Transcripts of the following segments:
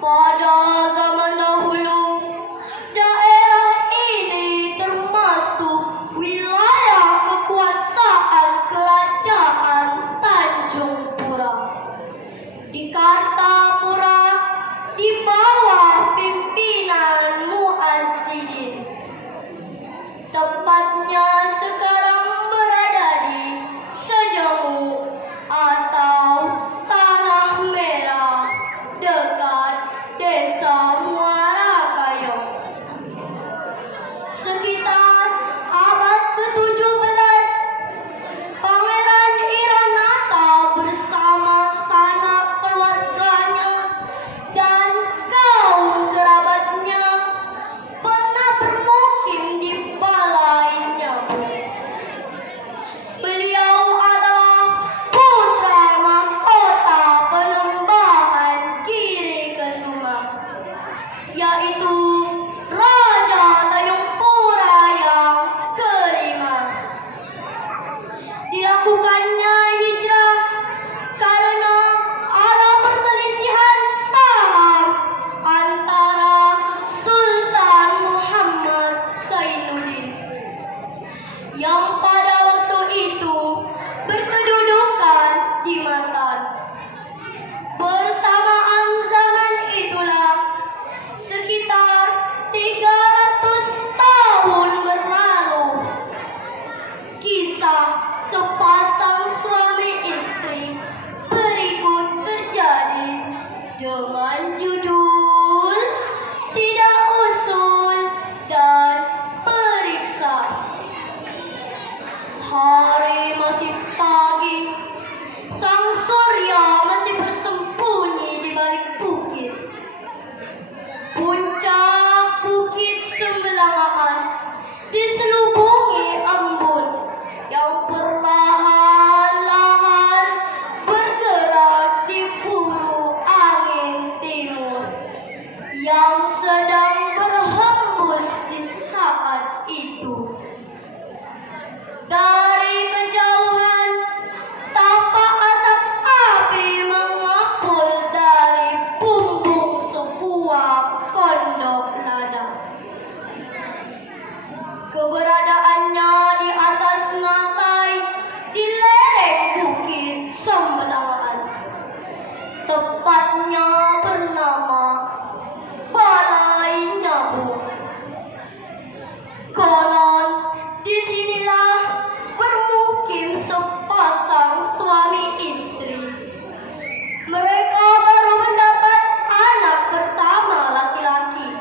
Pada zaman dahulu, daerah ini termasuk wilayah kekuasaan Kerajaan Tanjung Pura. Di Kartapura, di bawah pimpinan Mu'azzidin. Tepatnya sekarang berada di Sejemu atau Tanah Merah, dekat Desa Muara Kayong. Sekitar abad ke-17, Pangeran Iranata bersama sanak keluarganya dan kaum kerabatnya pernah bermukim di Balai Nyabut. Beliau adalah putra mahkota Penembahan Giri Kesuma, yaitu Raja Tanjung Pura yang kelima. Dilakukannya hijrah karena ada perselisihan paham antara Sultan Muhammad Zainuddin yang pada waktu itu berkedudukan di Matan. Bersamaan zaman itulah, sekitar 300 tahun berlalu, kisah sepasang suami istri berikut terjadi dengan judul Tidak Usul dan Periksa. Hari masih pagi, sang surya masih bersembunyi di balik bukit. Puncak bukit Sembelangaan diselubungi embun yang perlahan-lahan bergerak diburu angin timur yang sedang berhembus di saat itu. Dari kejauhan, tampak asap api mengepul dari bumbung sebuah pondok ladang. Keberadaannya di atas lantai di lereng bukit Sembelangaan, tepatnya bernama Balai Nyabut. Konon disinilah bermukim sepasang suami istri. Mereka baru mendapat anak pertama laki-laki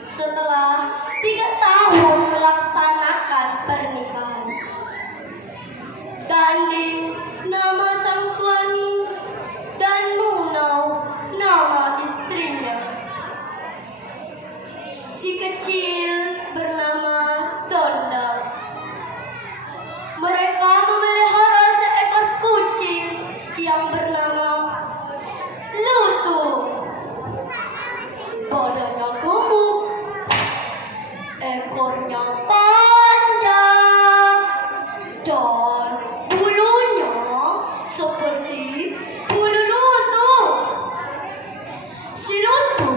setelah 3 tahun melaksanakan pernikahan. Danding nama sang suami dan Munau nama istrinya. Si kecil bernama Donda. Mereka memelihara seekor kucing yang bernama Lutu. Badannya gemuk, ekornya panjang, dan bulunya seperti bulu lutu. Si Lutu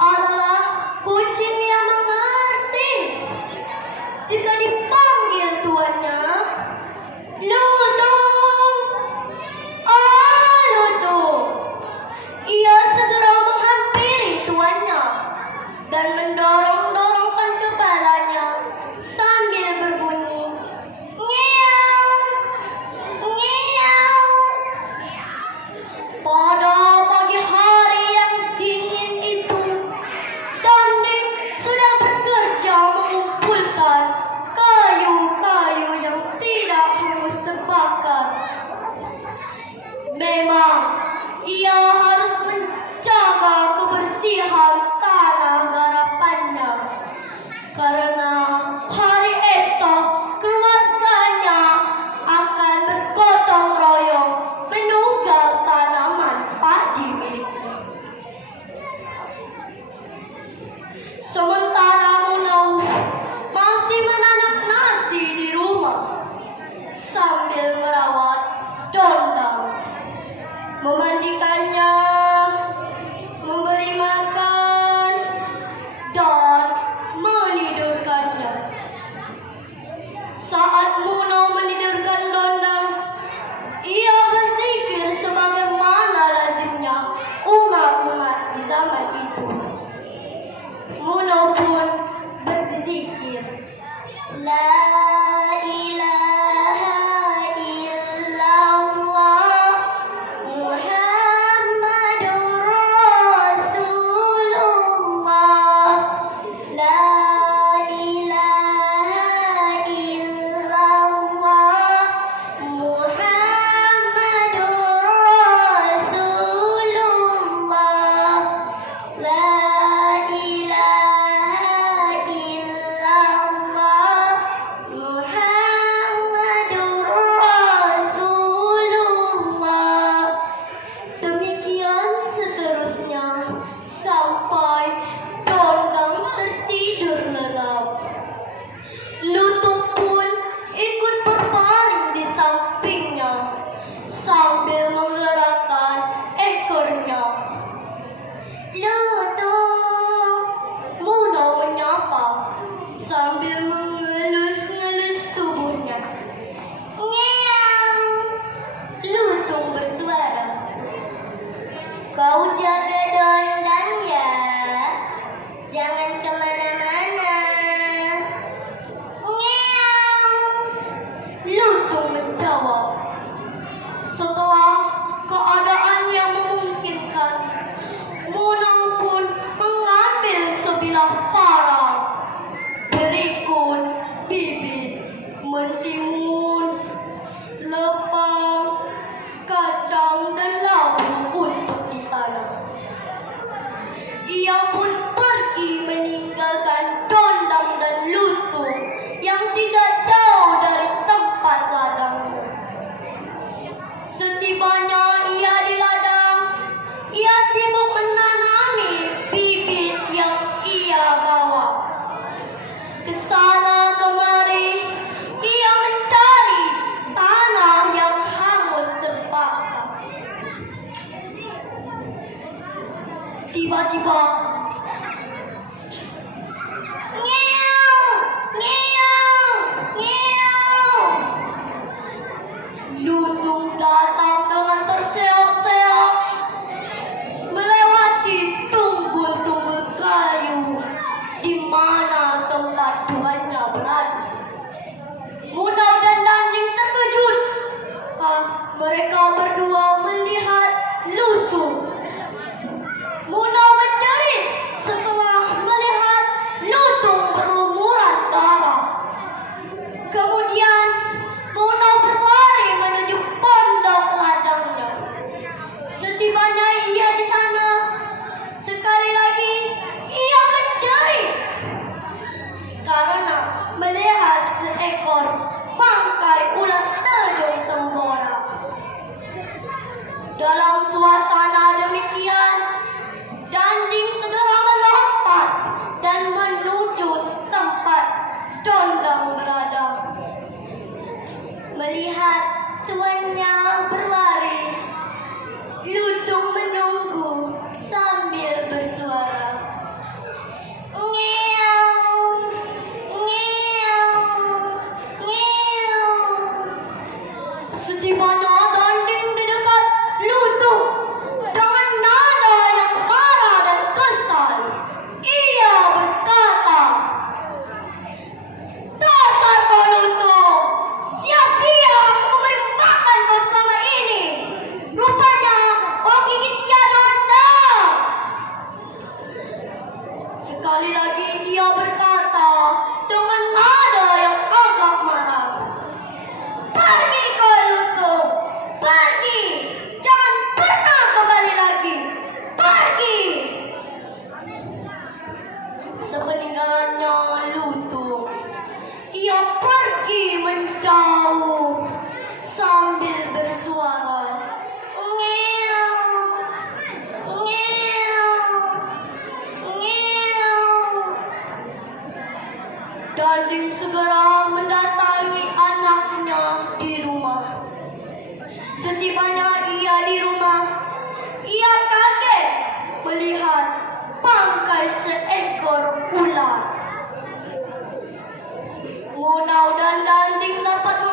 adalah kucing yang mengerti. Jika dipanggil tuannya, Lutu, ah Lutu, ia segera menghampiri tuannya dan mendorong-dorongkan kepalanya sambil berbunyi ngeau, ngeau. Pada pagi hari yang dingin itu, Danding sudah bekerja mengumpulkan kayu-kayu yang tidak hangus terbakar. Memang ia harus menjaga kebersihan tanah garapannya, karena hari esok keluarganya akan bergotong royong menunggal tanaman padi miliknya. Sementara Munau masih menanam nasi di rumah sambil merawat Donda, memandikannya La ilaha illallah Muhammadur Rasulullah. La ilaha illallah Muhammadur Rasulullah. La ilaha illallah Muhammadur Rasulullah. Demikian seterusnya sampai Dondang tertidur lelap. Lutung pun ikut berbaring di sampingnya sambil menggerakkan ekornya. Lutung, Muna menyapa sambil mengelus-ngelus tubuhnya. Ngeang, Lutung bersuara. Kau jaga Dondang ya, jangan kemana-mana. Ngeang, Lutung menjawab. Setelah keadaan yang memungkinkan, Muna pun mengambil sebilah parang, berikut bibit, mentimun, lepang, kacang dan labu untuk ditanam. Ia pun pergi meninggalkan Dondang dan Lutung yang tidak jauh dari tempat ladangnya. Setibanya ia di ladang, ia sibuk menanami bibit yang ia bawa. Kesana kemari, ia mencari tanah yang hangus terbakar. Tiba-tiba, ngeong, ngeong, ngeong. Lutung datang dengan terseok-seok melewati tunggul-tunggul kayu di mana tempat tuannya berada. Muna dan Danding terkejut mereka berdua melihat Lutung. Muna menjerit setelah melihat Lutung berlumuran darah. Kemudian Muna berlari menuju pondok ladangnya. Setibanya ia di sana, sekali lagi ia menjerit karena melihat seekor bangkai ular tedung tembora. Dalam suasana demikian, Danding segera melompat dan menuju tempat Dondang berada. Melihat tuannya berlari, Lutung menunggu sambil bersuara. Ngeong, ngeong, ngeong. Setibanya Danding di dekat Lutung dengan nada yang marah dan kesal, ia berkata, "Dasar kau Lutung, sia-sia aku memberi makan kau selama ini. Rupanya kau gigit ya Dondang." Sekali lagi ia berkata dengan nada yang agak marah, "Pergi kau Lutung, pergi, jangan pernah kembali lagi, pergi." Sepeninggalannya Lutung, ia pergi menjauh sambil bersuara, "Ngeong, ngeong, ngeong." Danding segera mendatangi anaknya di rumah. Setibanya ia di rumah, ia kaget melihat bangkai seekor ular. Muna dan Danding dapat